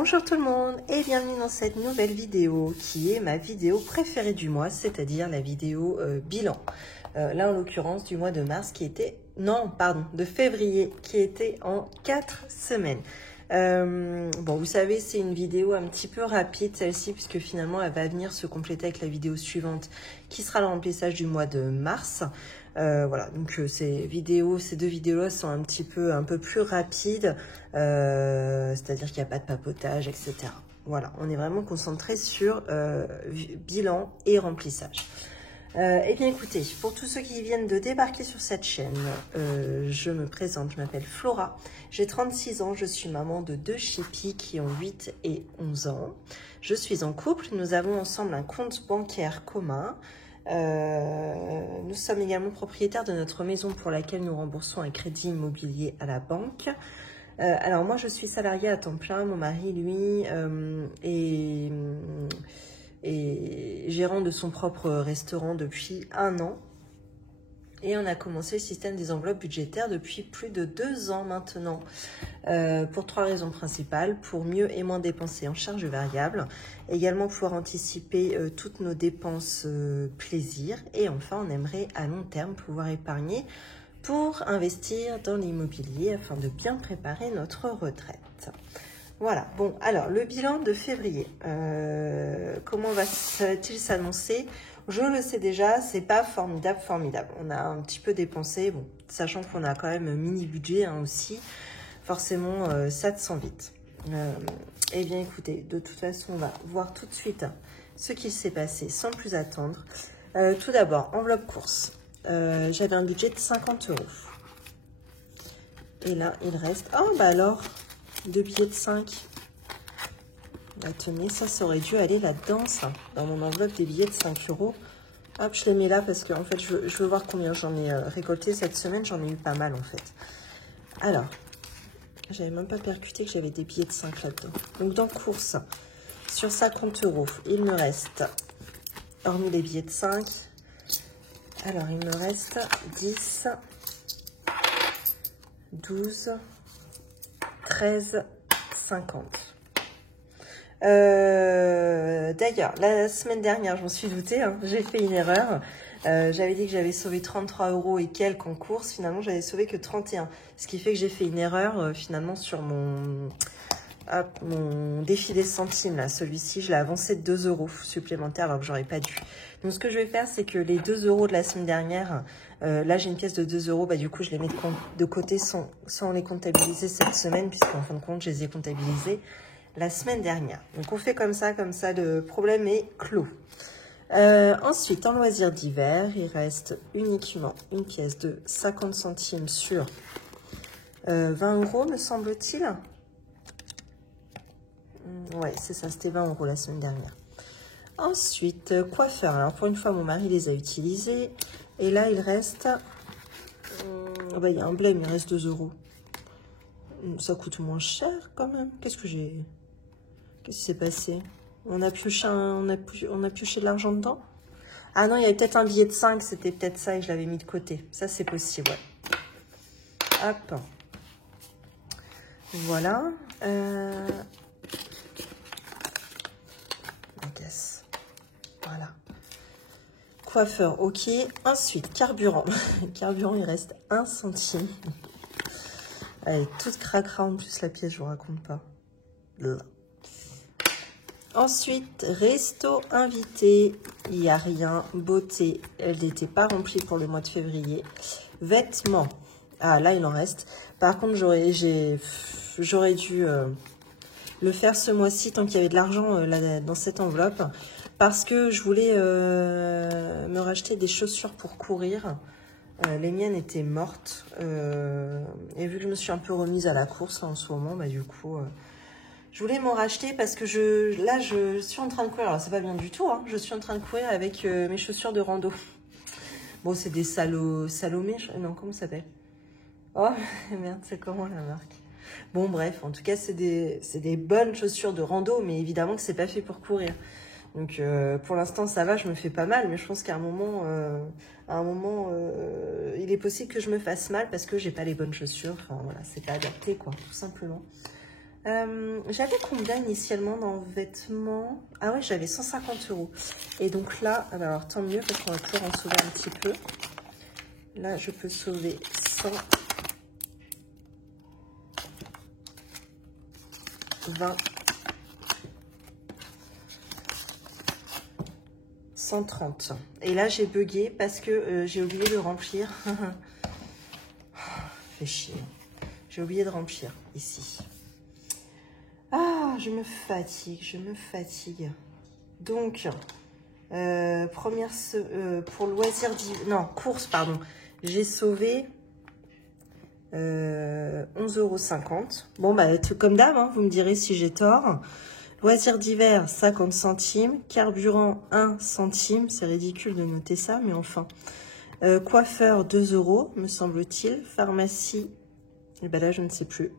Bonjour tout le monde et bienvenue dans cette nouvelle vidéo qui est ma vidéo préférée du mois, c'est-à-dire la vidéo bilan. Là en l'occurrence du mois de mars qui était, non pardon, de février qui était en 4 semaines. Bon vous savez c'est une vidéo un petit peu rapide celle-ci puisque finalement elle va venir se compléter avec la vidéo suivante qui sera le remplissage du mois de mars. Voilà, donc ces deux vidéos sont un peu plus rapides, c'est-à-dire qu'il n'y a pas de papotage, etc. Voilà, on est vraiment concentré sur bilan et remplissage. Eh bien écoutez, pour tous ceux qui viennent de débarquer sur cette chaîne, je me présente, je m'appelle Flora, j'ai 36 ans, je suis maman de 2 chippies qui ont 8 et 11 ans. Je suis en couple, nous avons ensemble un compte bancaire commun. Nous sommes également propriétaires de notre maison pour laquelle nous remboursons un crédit immobilier à la banque. Alors moi je suis salariée à temps plein, mon mari lui est gérant de son propre restaurant depuis 1 an. Et on a commencé le système des enveloppes budgétaires depuis plus de 2 ans maintenant, pour 3 raisons principales. Pour mieux et moins dépenser en charges variables, également pouvoir anticiper toutes nos dépenses plaisir, et enfin on aimerait à long terme pouvoir épargner pour investir dans l'immobilier afin de bien préparer notre retraite. Voilà, bon, alors le bilan de février, comment va-t-il s'annoncer? Je le sais déjà, c'est pas formidable. On a un petit peu dépensé, bon, sachant qu'on a quand même mini budget hein, aussi, forcément ça te sent vite. Eh bien écoutez, de toute façon, on va voir tout de suite ce qu'il s'est passé sans plus attendre. Tout d'abord, enveloppe course. J'avais un budget de 50 €. Et là, il reste... Oh, bah alors, 2 billets de 5. Bah, tenez, ça aurait dû aller là-dedans, ça. Dans mon enveloppe des billets de 5 €. Hop, je les mets là parce que, en fait, je veux voir combien j'en ai récolté cette semaine. J'en ai eu pas mal, en fait. Alors, j'avais même pas percuté que j'avais des billets de 5 là-dedans. Donc, dans course, sur 50 €, il me reste, hormis les billets de 5, alors, il me reste 10, 12, 13, 50. D'ailleurs, la semaine dernière, je m'en suis doutée, hein, j'ai fait une erreur. J'avais dit que j'avais sauvé 33 € et quelques en course. Finalement, j'avais sauvé que 31. Ce qui fait que j'ai fait une erreur finalement sur mon défi des centimes. Là, celui-ci, je l'ai avancé de 2 € supplémentaires alors que j'aurais pas dû. Donc, ce que je vais faire, c'est que les 2 € de la semaine dernière, là, j'ai une pièce de 2 €. Bah, du coup, je les mets de côté sans les comptabiliser cette semaine, puisqu'en fin de compte, je les ai comptabilisés la semaine dernière. Donc, on fait comme ça, le problème est clos. Ensuite, en loisirs d'hiver, il reste uniquement une pièce de 50 centimes sur 20 €, me semble-t-il. Ouais, c'est ça, c'était 20 € la semaine dernière. Ensuite, coiffeur. Alors, pour une fois, mon mari les a utilisés. Et là, il reste... bah, il y a un blême, il reste 2 €. Ça coûte moins cher, quand même. Qu'est-ce qui s'est passé? On a pioché de l'argent dedans? Ah non, il y avait peut-être un billet de 5, c'était peut-être ça et je l'avais mis de côté. Ça, c'est possible, ouais. Hop. Voilà. Voilà. Coiffeur, ok. Ensuite, carburant. Carburant, il reste 1 centime. Elle est toute cracra en plus, la pièce, je vous raconte pas. Là. Ensuite, resto invité, il n'y a rien. Beauté, elle n'était pas remplie pour le mois de février. Vêtements, ah là il en reste. Par contre, j'aurais dû le faire ce mois-ci tant qu'il y avait de l'argent dans cette enveloppe. Parce que je voulais me racheter des chaussures pour courir. Les miennes étaient mortes. Et vu que je me suis un peu remise à la course en ce moment, bah, du coup... je voulais m'en racheter parce que je suis en train de courir. Alors, c'est pas bien du tout, hein. Je suis en train de courir avec mes chaussures de rando. Bon, c'est des Salomé. Non, comment ça s'appelle? Oh, merde, c'est comment la marque? Bon, bref, en tout cas, c'est des bonnes chaussures de rando, mais évidemment que c'est pas fait pour courir. Donc, pour l'instant, ça va, je me fais pas mal, mais je pense qu'à un moment, il est possible que je me fasse mal parce que j'ai pas les bonnes chaussures. Enfin, voilà, c'est pas adapté, quoi, tout simplement. J'avais combien initialement dans vêtements? Ah ouais, j'avais 150 €. Et donc là, alors tant mieux parce qu'on va pouvoir en sauver un petit peu. Là, je peux sauver 100, 20, 130. Et là, j'ai bugué parce que j'ai oublié de remplir. Fait chier. J'ai oublié de remplir ici. Ah, je me fatigue, je me fatigue. Donc, première pour loisir non, course, pardon. J'ai sauvé 11,50 €. Bon, bah, comme d'hab, hein, vous me direz si j'ai tort. Loisirs d'hiver, 50 centimes. Carburant, 1 centime. C'est ridicule de noter ça, mais enfin. Coiffeur, 2 €, me semble-t-il. Pharmacie, et ben là, je ne sais plus.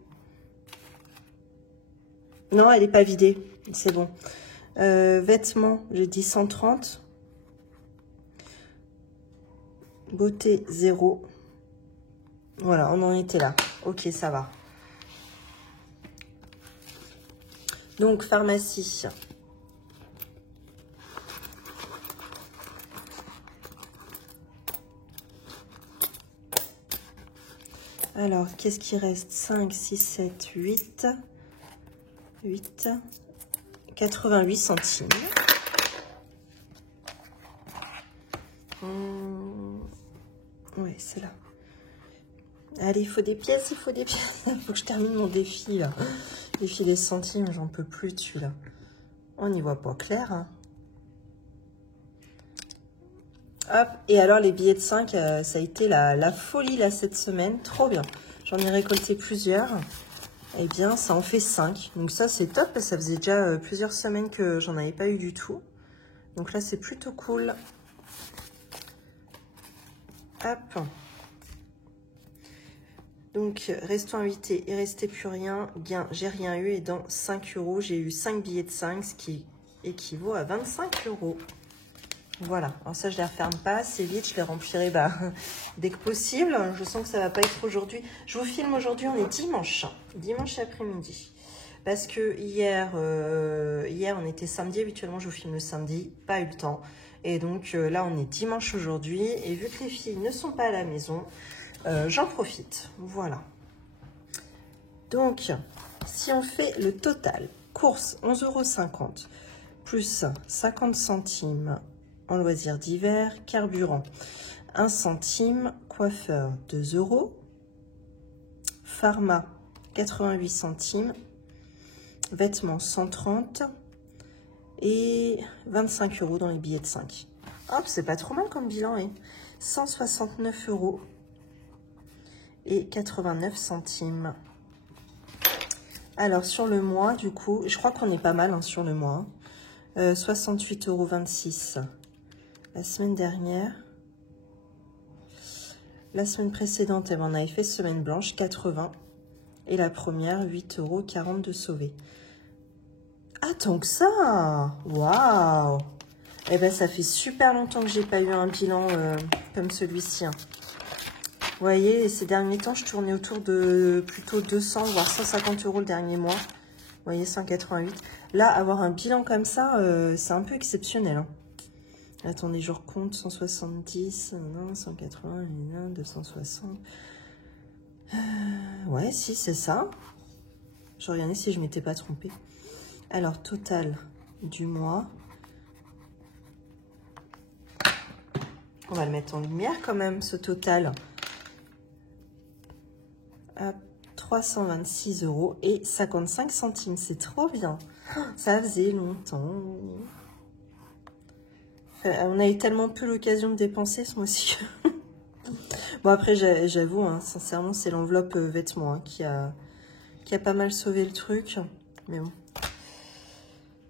Non, elle n'est pas vidée. C'est bon. Vêtements, j'ai dit 130. Beauté, 0. Voilà, on en était là. Ok, ça va. Donc, pharmacie. Alors, qu'est-ce qui reste? 5, 6, 7, 8. 8. 88 centimes. Oui, c'est là. Allez, il faut des pièces, il faut des pièces. Il faut que je termine mon défi, là. Défi des centimes, j'en peux plus dessus, là. On n'y voit pas clair, hein. Hop, et alors les billets de 5, ça a été la folie, là, cette semaine. Trop bien. J'en ai récolté plusieurs. Eh bien, ça en fait 5. Donc ça, c'est top, parce que ça faisait déjà plusieurs semaines que j'en avais pas eu du tout. Donc là, c'est plutôt cool. Hop. Donc, restons invités, il ne restait plus rien. Gain, j'ai rien eu. Et dans 5 €, j'ai eu 5 billets de 5, ce qui équivaut à 25 €. Voilà. Alors ça, je ne les referme pas. C'est vite, je les remplirai dès que possible. Je sens que ça ne va pas être aujourd'hui. Je vous filme aujourd'hui, on est dimanche. Dimanche après-midi. Parce que hier, on était samedi. Habituellement, je vous filme le samedi. Pas eu le temps. Et donc, là, on est dimanche aujourd'hui. Et vu que les filles ne sont pas à la maison... j'en profite, voilà. Donc, si on fait le total, course 11,50 €, plus 50 centimes en loisirs d'hiver, carburant 1 centime, coiffeur 2 €, pharma 88 centimes, vêtements 130 et 25 € dans les billets de 5. Hop, c'est pas trop mal comme bilan, hein. 169 € et 89 centimes. Alors, sur le mois, du coup, je crois qu'on est pas mal hein, sur le mois. 68,26 € la semaine dernière. La semaine précédente, on avait fait semaine blanche, 80. Et la première, 8,40 € de sauvé. Ah, tant que ça! Waouh! Eh ben, ça fait super longtemps que j'ai pas eu un bilan comme celui-ci. Hein. Vous voyez, ces derniers temps, je tournais autour de plutôt 200, voire 150 € le dernier mois. Vous voyez, 188. Là, avoir un bilan comme ça, c'est un peu exceptionnel. Hein. Attendez, je recompte. 170, 180, 260. Ouais, si, c'est ça. Je regardais si je ne m'étais pas trompée. Alors, total du mois. On va le mettre en lumière quand même, ce total. 326 € et 55 centimes. C'est trop bien. Ça faisait longtemps. On a eu tellement peu l'occasion de dépenser ce mois-ci. Bon, après, j'avoue, hein, sincèrement, c'est l'enveloppe vêtements hein, qui a pas mal sauvé le truc. Mais bon.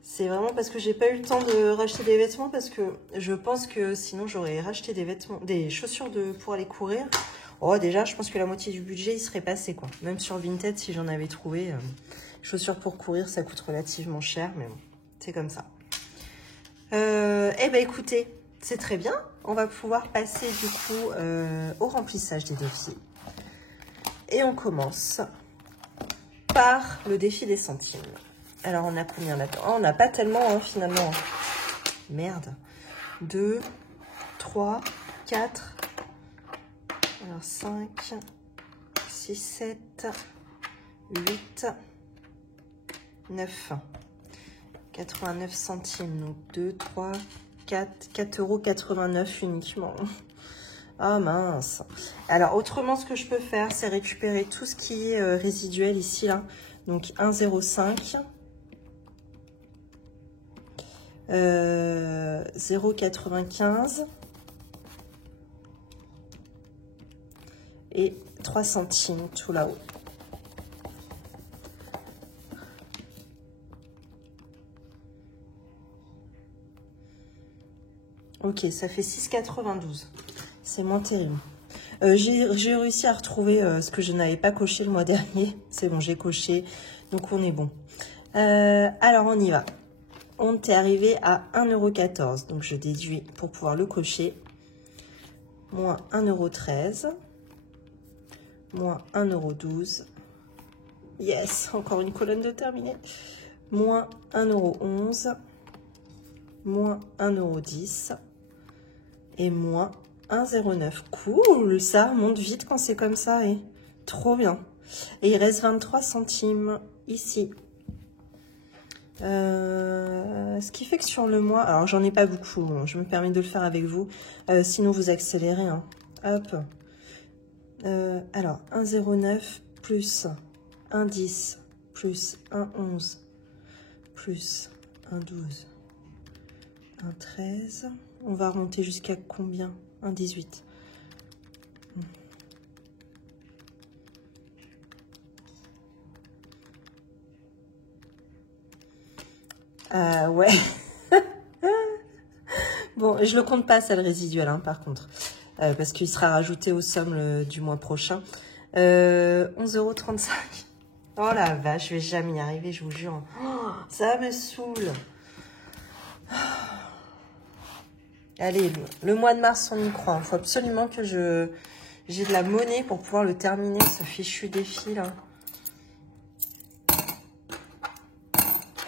C'est vraiment parce que j'ai pas eu le temps de racheter des vêtements parce que je pense que sinon, j'aurais racheté des vêtements, des chaussures pour aller courir. Oh, déjà, je pense que la moitié du budget, il serait passé, quoi. Même sur Vinted, si j'en avais trouvé. Chaussures pour courir, ça coûte relativement cher, mais bon, c'est comme ça. Eh ben, écoutez, c'est très bien. On va pouvoir passer, du coup, au remplissage des défis. Et on commence par le défi des centimes. Alors, on a combien là-dedans? Oh, on n'a pas tellement, hein, finalement. Merde. 2, 3, 4. Alors, 5, 6, 7, 8, 9. 89 centimes. Donc, 2, 3, 4, 4,89 € uniquement. Ah mince. Alors, autrement, ce que je peux faire, c'est récupérer tout ce qui est résiduel ici, là. Donc, 1,05. 0,95 et 3 centimes tout là-haut. Ok, ça fait 6,92. C'est moins terrible. J'ai réussi à retrouver ce que je n'avais pas coché le mois dernier. C'est bon, j'ai coché. Donc, on est bon. Alors, on y va. On est arrivé à 1,14 €. Donc, je déduis pour pouvoir le cocher. Moins 1,13 €. Moins 1,12 €. Yes, encore une colonne de terminée. Moins 1,11 €. Moins 1,10 € et moins 1,09 €. Cool, ça monte vite quand c'est comme ça. Et trop bien. Et il reste 23 centimes ici. Ce qui fait que sur le mois, alors j'en ai pas beaucoup, hein, je me permets de le faire avec vous. Sinon vous accélérez. Hein. Hop. Alors 1,09 plus 1,10 plus 1,11 plus 1,12. 1,13. On va remonter jusqu'à combien? 1,18. Ouais. Bon, je le compte pas, ça, le résiduel, hein, par contre. Parce qu'il sera rajouté aux sommes du mois prochain. 11,35 €. Oh la vache, je vais jamais y arriver, je vous jure. Oh, ça me saoule. Allez, le mois de mars, on y croit. Il faut absolument que j'ai de la monnaie pour pouvoir le terminer, ce fichu défi, là.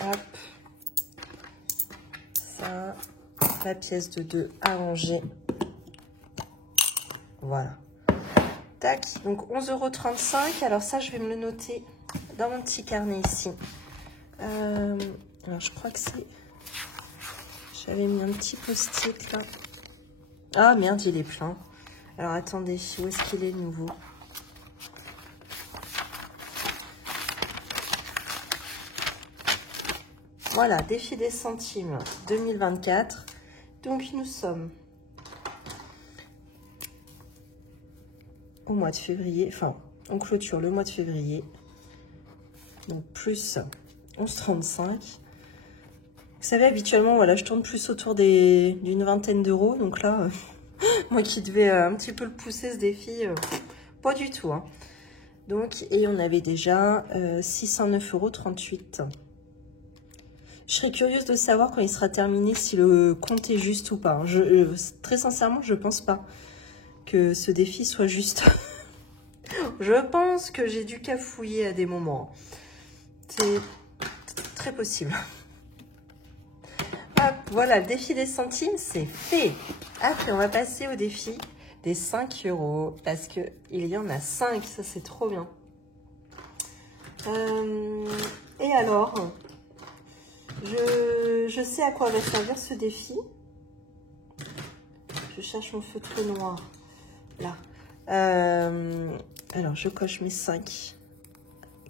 Hop. Ça, la pièce de 2 à ranger. Voilà. Tac, donc 11,35 €. Alors ça, je vais me le noter dans mon petit carnet ici. Alors, je crois que c'est... J'avais mis un petit post-it là. Ah merde, il est plein. Alors attendez, où est-ce qu'il est nouveau? Voilà, défi des centimes 2024. Donc nous sommes au mois de février. Enfin, on clôture le mois de février. Donc plus 11,35 €. Vous savez, habituellement, voilà, je tourne plus autour d'une vingtaine d'euros. Donc là, moi qui devais un petit peu le pousser, ce défi, pas du tout. Hein. Donc, et on avait déjà 609,38 €. Je serais curieuse de savoir quand il sera terminé si le compte est juste ou pas. Hein. Très sincèrement, je pense pas que ce défi soit juste. Je pense que j'ai dû cafouiller à des moments. C'est très possible. Hop, voilà, le défi des centimes, c'est fait. Après, on va passer au défi des 5 € parce qu'il y en a 5, ça c'est trop bien. Et alors, je sais à quoi va servir ce défi. Je cherche mon feutre noir. Là. Alors, je coche mes 5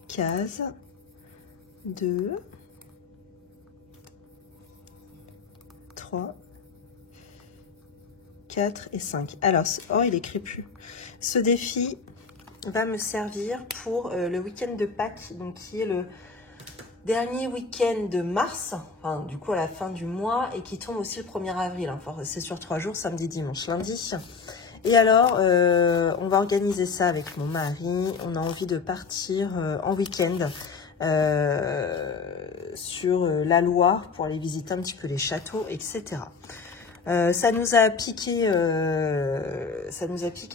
cases. 2, 3, 4 et 5. Alors, oh, il écrit plus. Ce défi va me servir pour le week-end de Pâques, donc qui est le dernier week-end de mars, enfin, du coup à la fin du mois, et qui tombe aussi le 1er avril. Hein. Enfin, c'est sur 3 jours, samedi, dimanche, lundi. Et alors, on va organiser ça avec mon mari. On a envie de partir en week-end sur la Loire pour aller visiter un petit peu les châteaux, etc. Ça nous a piqué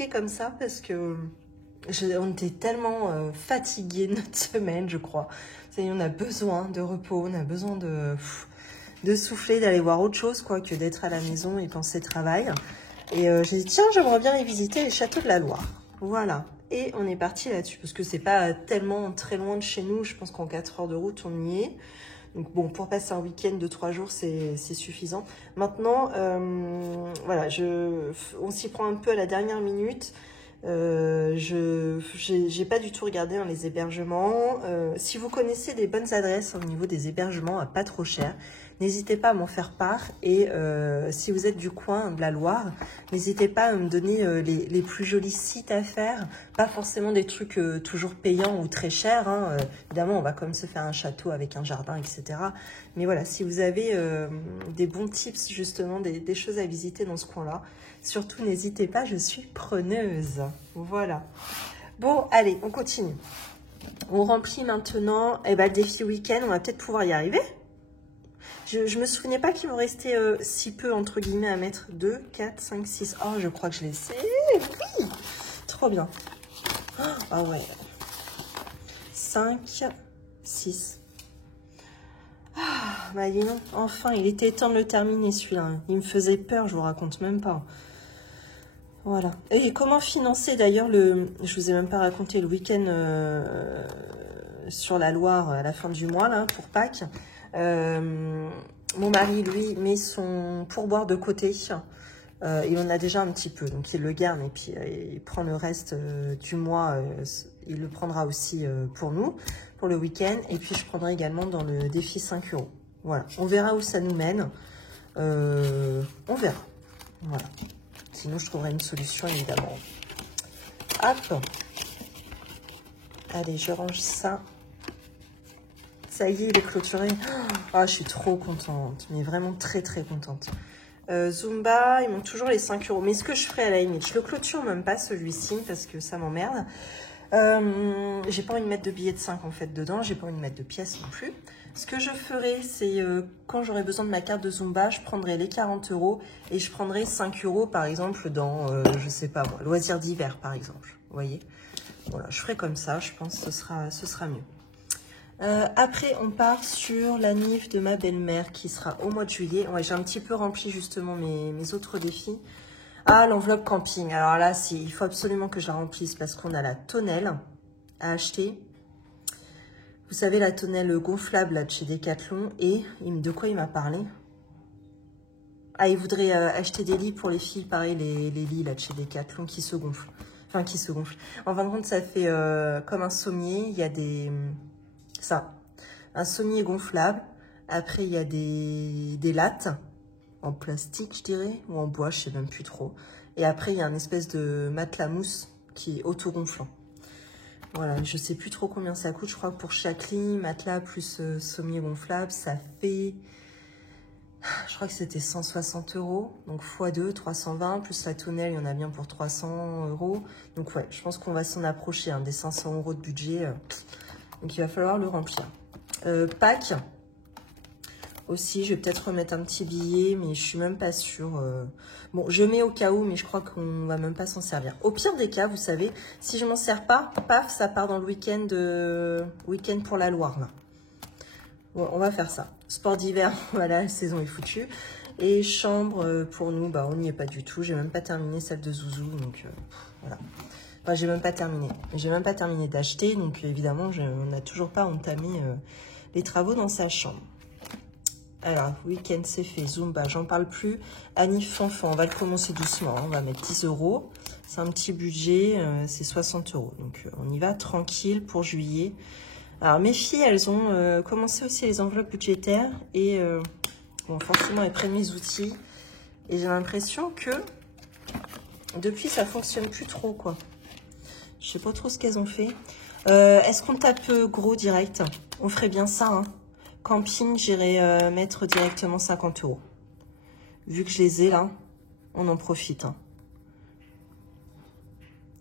comme ça parce que On était tellement fatigués de notre semaine, je crois. Ça y est, on a besoin de repos, on a besoin de souffler, d'aller voir autre chose quoi, que d'être à la maison et penser travail. Et j'ai dit, tiens, j'aimerais bien aller visiter les châteaux de la Loire. Voilà. Et on est parti là-dessus, parce que c'est pas tellement très loin de chez nous. Je pense qu'en 4 heures de route, on y est. Donc bon, pour passer un week-end de 3 jours, c'est suffisant. Maintenant, voilà, on s'y prend un peu à la dernière minute. J'ai pas du tout regardé les hébergements. Si vous connaissez des bonnes adresses au niveau des hébergements à pas trop cher, n'hésitez pas à m'en faire part. Et si vous êtes du coin de la Loire, n'hésitez pas à me donner les plus jolis sites à faire. Pas forcément des trucs toujours payants ou très chers. Hein. Évidemment, on va quand même se faire un château avec un jardin, etc. Mais voilà, si vous avez des bons tips, justement, des choses à visiter dans ce coin-là, surtout n'hésitez pas, je suis preneuse. Voilà. Bon, allez, on continue. On remplit maintenant le défi week-end. On va peut-être pouvoir y arriver. Je me souvenais pas qu'il me restait si peu, entre guillemets, à mettre. 2, 4, 5, 6. Oh, je crois que je l'ai fait. Oui, trop bien. Ah ouais. 5, 6. Ah, bah dis non. Enfin, il était temps de le terminer, celui-là. Il me faisait peur, je vous raconte même pas. Voilà. Et comment financer d'ailleurs je vous ai même pas raconté le week-end sur la Loire à la fin du mois, là, pour Pâques. Mon mari, lui, met son pourboire de côté. Il en a déjà un petit peu, donc il le garde et puis il prend le reste du mois. Il le prendra aussi pour nous, pour le week-end. Et puis je prendrai également dans le défi 5 €. Voilà. On verra où ça nous mène. On verra. Voilà. Sinon, je trouverai une solution, évidemment. Hop. Allez, je range ça. Ça y est, il est clôturé. Ah, je suis trop contente. Mais vraiment très, très contente. Zumba, ils m'ont toujours les 5 €. Mais ce que je ferai à la limite, je le clôture même pas, celui-ci, parce que ça m'emmerde. J'ai pas envie de mettre de billets de 5, en fait, dedans. J'ai pas envie de mettre de pièces non plus. Ce que je ferai, c'est quand j'aurai besoin de ma carte de Zumba, je prendrai les 40 € et je prendrai 5 € par exemple dans, je sais pas moi, loisirs d'hiver par exemple. Vous voyez? Voilà, je ferai comme ça, je pense que ce sera mieux. Après, on part sur la nif de ma belle-mère qui sera au mois de juillet. Ouais, j'ai un petit peu rempli justement mes autres défis. Ah, l'enveloppe camping. Alors là, il faut absolument que je la remplisse parce qu'on a la tonnelle à acheter. Vous savez, la tonnelle gonflable là, de chez Decathlon. Et de quoi il m'a parlé? Ah, il voudrait acheter des lits pour les filles. Pareil, les lits là, de chez Decathlon qui se gonflent. Enfin, qui se gonflent. En fin de compte, ça fait comme un sommier. Il y a un sommier gonflable. Après, il y a des lattes en plastique, je dirais. Ou en bois, je sais même plus trop. Et après, il y a une espèce de matelas mousse qui est auto-gonflant. Voilà, je sais plus trop combien ça coûte. Je crois que pour chaque lit, matelas plus sommier gonflable, ça fait... Je crois que c'était 160 €. Donc x2, 320. Plus la tonnelle, il y en a bien pour 300 €. Donc ouais, je pense qu'on va s'en approcher des 500 € de budget. Donc il va falloir le remplir. Pâques. Aussi, je vais peut-être remettre un petit billet, mais je suis même pas sûre. Bon, je mets au cas où, mais je crois qu'on va même pas s'en servir. Au pire des cas, vous savez, si je m'en sers pas, paf, ça part dans le week-end pour la Loire, là. Bon, on va faire ça. Sport d'hiver, voilà, la saison est foutue. Et chambre, pour nous, bah, on n'y est pas du tout. J'ai même pas terminé celle de Zouzou, donc voilà. Enfin, j'ai même pas terminé. J'ai même pas terminé d'acheter, donc évidemment, on n'a toujours pas entamé les travaux dans sa chambre. Alors, week-end c'est fait, Zumba, j'en parle plus. Anif Fanfan, on va le commencer doucement, on va mettre 10 €. C'est un petit budget, c'est 60 €. Donc, on y va tranquille pour juillet. Alors, mes filles, elles ont commencé aussi les enveloppes budgétaires. Et, bon, forcément, elles prennent mes outils. Et j'ai l'impression que, depuis, ça fonctionne plus trop, quoi. Je sais pas trop ce qu'elles ont fait. Est-ce qu'on tape gros direct? On ferait bien ça, hein. Camping, j'irai mettre directement 50 €. Vu que je les ai là, on en profite. Hein.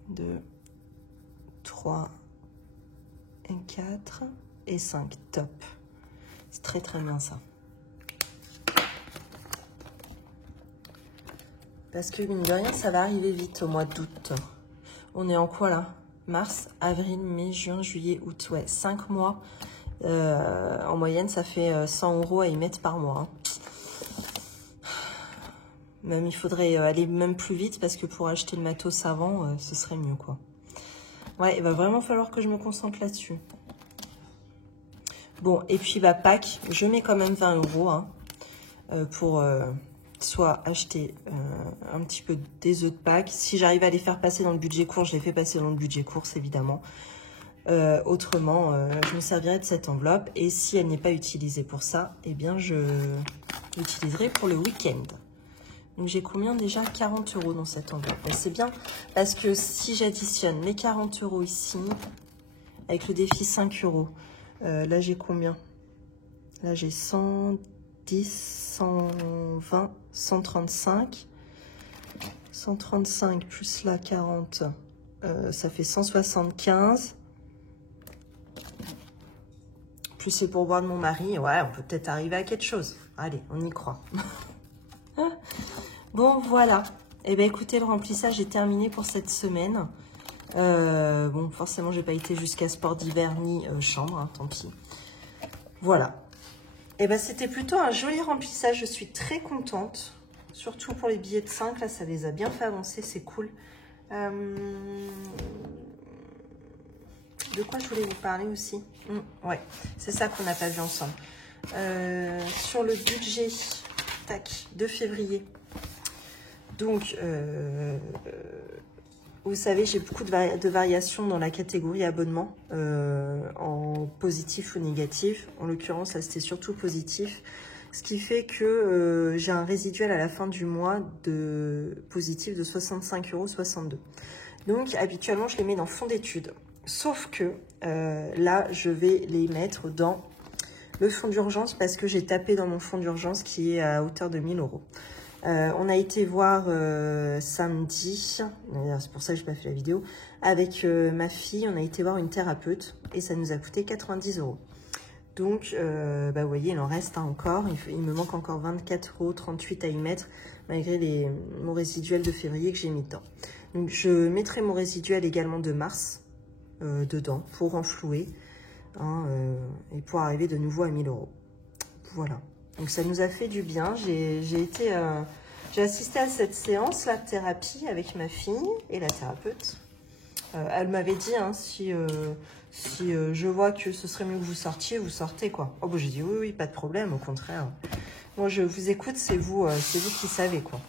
2, 3, 4 et 5. Top. C'est très très bien ça. Parce que mine de rien, ça va arriver vite au mois d'août. On est en quoi là? mars, avril, mai, juin, juillet, août. Ouais, 5 mois. En moyenne, ça fait 100 € à y mettre par mois. Hein. Même, il faudrait aller même plus vite parce que pour acheter le matos avant, ce serait mieux, quoi. Ouais, il va vraiment falloir que je me concentre là-dessus. Bon, et puis, bah, Pâques, je mets quand même 20 € hein, pour soit acheter un petit peu des œufs de Pâques. Si j'arrive à les faire passer dans le budget course, je les fais passer dans le budget course, évidemment. Autrement, je me servirai de cette enveloppe. Et si elle n'est pas utilisée pour ça, eh bien, je l'utiliserai pour le week-end. Donc, j'ai combien déjà? 40 € dans cette enveloppe. C'est bien parce que si j'additionne mes 40 € ici, avec le défi 5 €, là, j'ai combien? Là, j'ai 110, 120, 135. 135 plus la 40, ça fait 175. Plus c'est pour boire de mon mari. Ouais, on peut peut-être arriver à quelque chose. Allez, on y croit. Bon, voilà. Eh bien, écoutez, le remplissage est terminé pour cette semaine. Bon, forcément, j'ai pas été jusqu'à sport d'hiver ni chambre, hein, tant pis. Voilà. Eh bien, c'était plutôt un joli remplissage. Je suis très contente. Surtout pour les billets de 5. Là, ça les a bien fait avancer. C'est cool. De quoi je voulais vous parler aussi? Ouais, c'est ça qu'on n'a pas vu ensemble. Sur le budget, tac, de février. Donc, vous savez, j'ai beaucoup de variations dans la catégorie abonnement, en positif ou négatif. En l'occurrence, là, c'était surtout positif. Ce qui fait que j'ai un résiduel à la fin du mois de positif de 65,62 €. Donc, habituellement, je les mets dans fond d'études. Sauf que là, je vais les mettre dans le fonds d'urgence parce que j'ai tapé dans mon fonds d'urgence qui est à hauteur de 1000 €. On a été voir samedi, c'est pour ça que je n'ai pas fait la vidéo, avec ma fille, on a été voir une thérapeute et ça nous a coûté 90 €. Donc, bah, vous voyez, il en reste encore. Il me manque encore 24,38 € à y mettre, malgré mon résiduel de février que j'ai mis dedans. Donc, je mettrai mon résiduel également de mars dedans pour renflouer hein, et pour arriver de nouveau à 1000 €. Voilà. Donc, ça nous a fait du bien. J'ai assisté à cette séance, la thérapie, avec ma fille et la thérapeute. Elle m'avait dit, hein, si je vois que ce serait mieux que vous sortiez, vous sortez, quoi. Oh, bah, j'ai dit oui, pas de problème, au contraire. Moi, je vous écoute, c'est vous qui savez, quoi.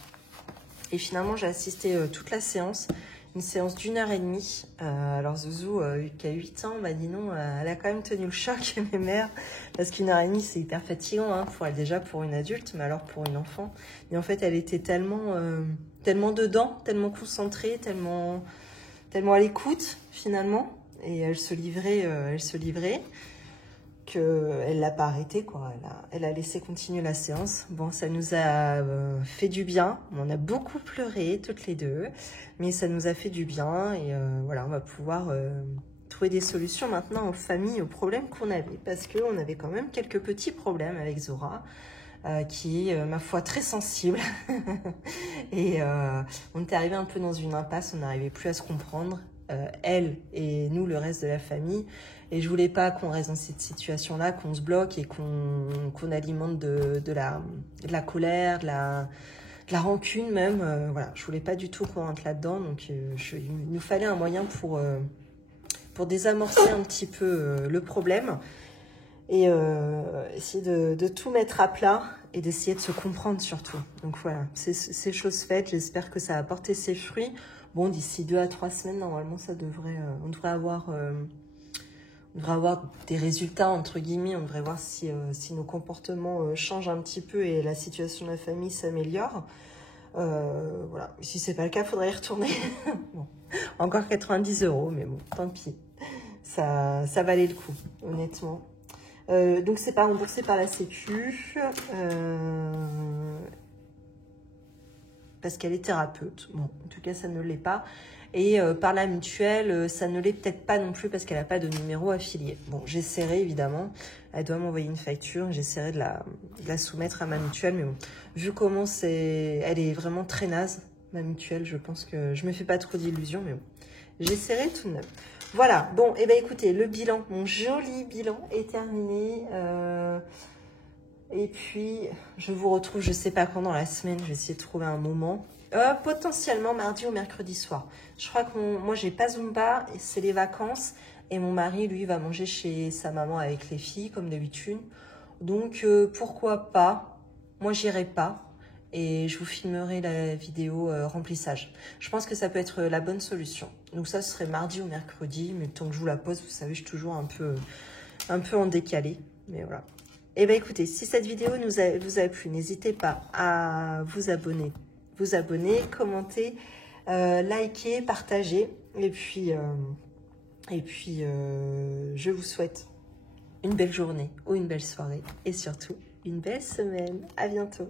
Et finalement, j'ai assisté toute la séance, une séance d'1h30. Alors, Zouzou, qui a 8 ans, m'a dit non, elle a quand même tenu le choc, mes mères, parce qu'1h30, c'est hyper fatigant, hein, déjà pour une adulte, mais alors pour une enfant. Et en fait, elle était tellement dedans, tellement concentrée, tellement à l'écoute, finalement. Et elle se livrait, qu'elle l'a pas arrêté, quoi. Elle a laissé continuer la séance. Bon, ça nous a fait du bien. On a beaucoup pleuré, toutes les deux. Mais ça nous a fait du bien. Et voilà, on va pouvoir trouver des solutions maintenant aux familles, aux problèmes qu'on avait. Parce qu'on avait quand même quelques petits problèmes avec Zora. Qui est, ma foi, très sensible. Et on était arrivé un peu dans une impasse. On n'arrivait plus à se comprendre. Elle et nous, le reste de la famille. Et je voulais pas qu'on reste dans cette situation-là, qu'on se bloque et qu'on alimente de la colère, de la rancune même. Voilà, je voulais pas du tout qu'on rentre là-dedans. Donc, il nous fallait un moyen pour désamorcer un petit peu le problème et essayer de tout mettre à plat et d'essayer de se comprendre surtout. Donc voilà, c'est chose faite. J'espère que ça a apporté ses fruits. Bon, d'ici 2 à 3 semaines, normalement, on devrait avoir des résultats, entre guillemets. On devrait voir si nos comportements changent un petit peu et la situation de la famille s'améliore. Voilà. Si c'est pas le cas, il faudrait y retourner. Bon. Encore 90 €, mais bon, tant pis. Ça valait le coup, honnêtement. Donc, c'est pas remboursé par la Sécu. Parce qu'elle est thérapeute. Bon, en tout cas, ça ne l'est pas. Et par la mutuelle, ça ne l'est peut-être pas non plus parce qu'elle n'a pas de numéro affilié. Bon, j'essaierai évidemment. Elle doit m'envoyer une facture. J'essaierai de la soumettre à ma mutuelle. Mais bon, vu comment elle est vraiment très naze, ma mutuelle, je pense que je me fais pas trop d'illusions, mais bon, j'essaierai tout de même. Voilà, bon, et ben écoutez, le bilan, mon joli bilan est terminé. Et puis, je vous retrouve, je sais pas quand dans la semaine, je vais essayer de trouver un moment. Potentiellement mardi ou mercredi soir. Je crois que moi, j'ai pas Zumba, c'est les vacances. Et mon mari, lui, va manger chez sa maman avec les filles, comme d'habitude. Donc, pourquoi pas? Moi, j'irai pas. Et je vous filmerai la vidéo remplissage. Je pense que ça peut être la bonne solution. Donc ça, ce serait mardi ou mercredi. Mais tant que je vous la pose, vous savez, je suis toujours un peu en décalé. Mais voilà. Et bien écoutez, si cette vidéo vous a plu, n'hésitez pas à vous abonner, commenter, liker, partager. Et puis, je vous souhaite une belle journée ou une belle soirée et surtout une belle semaine. À bientôt.